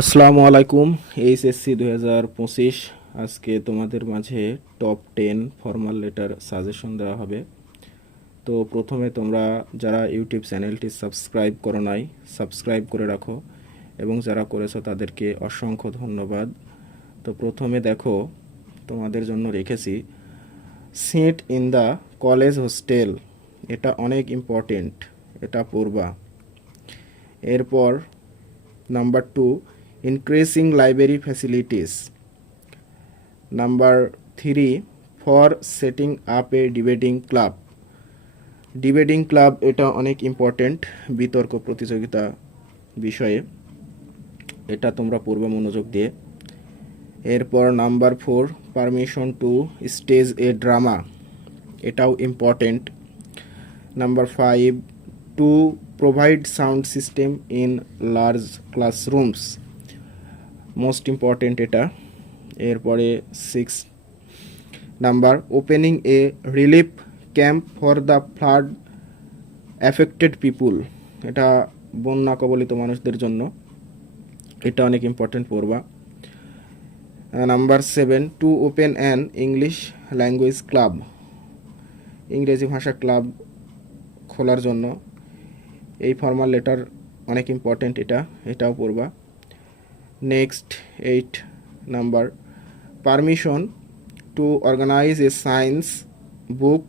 আসসালামু আলাইকুম। এইচএসসি 2025 আজকে তোমাদের মাঝে টপ 10 ফর্মাল লেটার সাজেশন দেওয়া হবে। তো প্রথমে তোমরা যারা ইউটিউব চ্যানেলটি সাবস্ক্রাইব করো নাই সাবস্ক্রাইব করে রাখো, এবং যারা করেছো তাদেরকে অসংখ্য ধন্যবাদ। তো প্রথমে দেখো, তোমাদের জন্য রেখেছি seat in the college hostel. এটা অনেক ইম্পর্টেন্ট, এটা পড়বা। এরপর number 2, increasing library facilities. Number 3, for setting up a debating club. Debating club এটা অনেক ইম্পর্টেন্ট বিতর্ক প্রতিযোগিতা বিষয়ে, এটা তোমরা পূর্ব মনোযোগ দিয়ে। এরপর number 4, permission to stage a drama, এটাও important. Number 5, to provide sound system in large classrooms, most important এটা। এরপরে 6 number, opening a relief camp for the flood affected people, এটা বন্যা কবলিত মানুষদের জন্য, এটা অনেক ইম্পর্টেন্ট পড়বা। Number 7, to open an English language club, ইংরেজি ভাষা ক্লাব খোলার জন্য এই ফর্মাল লেটার অনেক ইম্পর্টেন্ট, এটাও পড়বা। Next 8 number, permission to organise a science book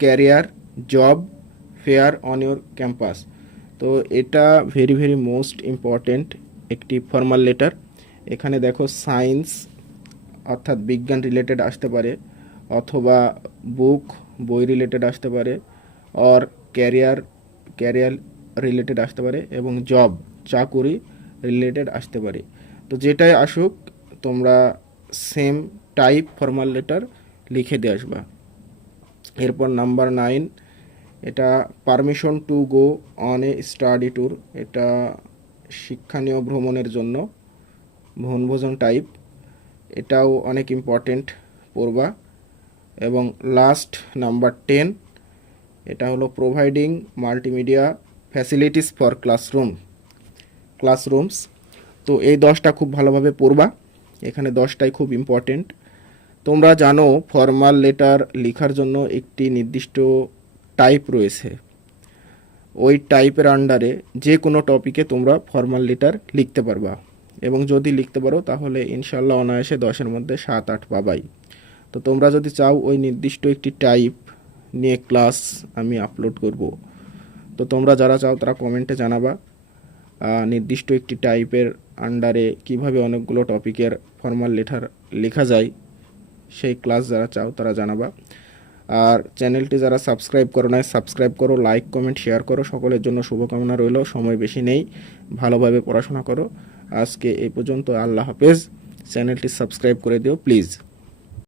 career job fair on your campus. তো এটা ভেরি ভেরি মোস্ট ইম্পর্টেন্ট একটি ফর্মাল লেটার। এখানে দেখো সায়েন্স অর্থাৎ বিজ্ঞান রিলেটেড আসতে পারে, অথবা বুক বই রিলেটেড আসতে পারে, অর ক্যারিয়ার রিলেটেড আসতে পারে, এবং জব চাকুরি রিলেটেড আসতে পারে। তো যেটাই আসুক তোমরা সেম টাইপ ফর্মাল লেটার লিখে দিয়ে আসবা। এরপর নাম্বার 9, এটা permission to go on a study tour, এটা শিক্ষণীয় ভ্রমণের জন্য বনভোজন টাইপ, এটাও অনেক ইম্পর্টেন্ট পড়বা। এবং লাস্ট নাম্বার 10, এটা হলো providing multimedia facilities for classrooms. তো এই 10টা খুব ভালোভাবে পড়বা, এখানে 10টাই খুব ইম্পর্টেন্ট। তোমরা জানো ফর্মাল লেটার লেখার জন্য একটি নির্দিষ্ট টাইপ রয়েছে, ওই টাইপের আন্ডারে যে কোনো টপিকে তোমরা ফর্মাল লেটার লিখতে পারবা, এবং যদি লিখতে পারো তাহলে ইনশাল্লাহ অনায়াসে 10-এর মধ্যে 7-8 পাবাই। তো তোমরা যদি চাও ওই নির্দিষ্ট একটি টাইপ নিয়ে ক্লাস আমি আপলোড করব, তো তোমরা যারা চাও তারা কমেন্টে জানাবা নির্দিষ্ট একটি টাইপের আন্ডারে কিভাবে অনেকগুলো টপিকের ফর্মাল লেটার লেখা যায়, সেই ক্লাস যারা চাও তারা জানাবা। আর চ্যানেলটি যারা সাবস্ক্রাইব করো না সাবস্ক্রাইব করো, লাইক কমেন্ট শেয়ার করো। সকলের জন্য শুভকামনা রইল। সময় বেশি নেই, ভালোভাবে পড়াশোনা করো। আজকে এই পর্যন্ত, আল্লাহ হাফেজ। চ্যানেলটি সাবস্ক্রাইব করে দিও প্লিজ।